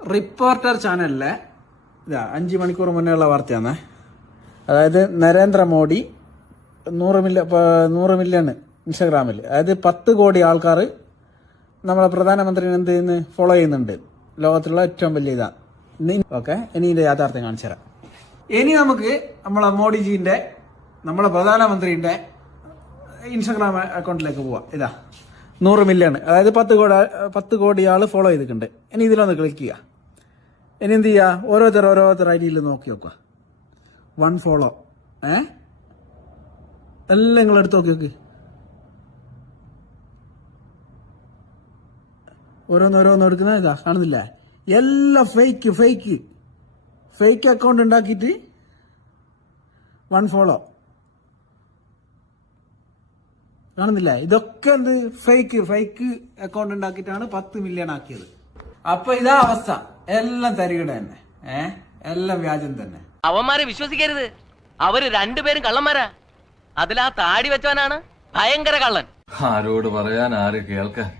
Reporter ചാനലിലെ 5 മണിക്കൂർ മുന്നേയുള്ള വാർത്തയാണ്. അതായത് നരേന്ദ്രമോദി 100 മില്യൺ ഇൻസ്റ്റാഗ്രാമിൽ, അതായത് 10 കോടി ആൾക്കാർ നമ്മളെ പ്രധാനമന്ത്രിനെ എന്ത് ചെയ്യുന്നു, ഫോളോ ചെയ്യുന്നുണ്ട്. ലോകത്തിലുള്ള ഏറ്റവും വലിയ ഇതാണ്. ഓക്കെ, ഇനി ഇതിന്റെ യാഥാർത്ഥ്യം കാണിച്ചു തരാം. ഇനി നമുക്ക് നമ്മളെ മോഡിജീന്റെ, നമ്മളെ പ്രധാനമന്ത്രിന്റെ ഇൻസ്റ്റാഗ്രാം അക്കൗണ്ടിലേക്ക് പോവാം. 100 മില്യൺ, അതായത് 10 കോടി ആള് ഫോളോ ചെയ്തിട്ടുണ്ട്. ഇനി ഇതിലൊന്ന് ക്ലിക്ക് ചെയ്യുക. ഇനി എന്ത് ചെയ്യുക, ഓരോരുത്തർ ഐഡിയിൽ നോക്കി നോക്കുക. 1 ഫോളോ, എല്ലാം നിങ്ങൾ എടുത്ത് നോക്കി. ഓരോന്ന് എടുക്കുന്ന കാണുന്നില്ല, എല്ലാം ഫേക്ക് അക്കൗണ്ട് ഉണ്ടാക്കിയിട്ട് 1 ഫോളോ കാണുന്നില്ല. ഇതൊക്കെ എന്ത് ഫേക്ക് അക്കൗണ്ട് ഉണ്ടാക്കിയിട്ടാണ് 10 മില്യൺ ആക്കിയത്. അപ്പൊ ഇതാ അവസ്ഥ, എല്ലാം തരികട തന്നെ, എല്ലാം വ്യാജം തന്നെ. അവന്മാരെ വിശ്വസിക്കരുത്, അവര് രണ്ടുപേരും കള്ളന്മാരാ. അതിലാ താടി വെച്ചവനാണ് ഭയങ്കര കള്ളൻ. ആരോട് പറയാൻ, ആര് കേൾക്കാൻ?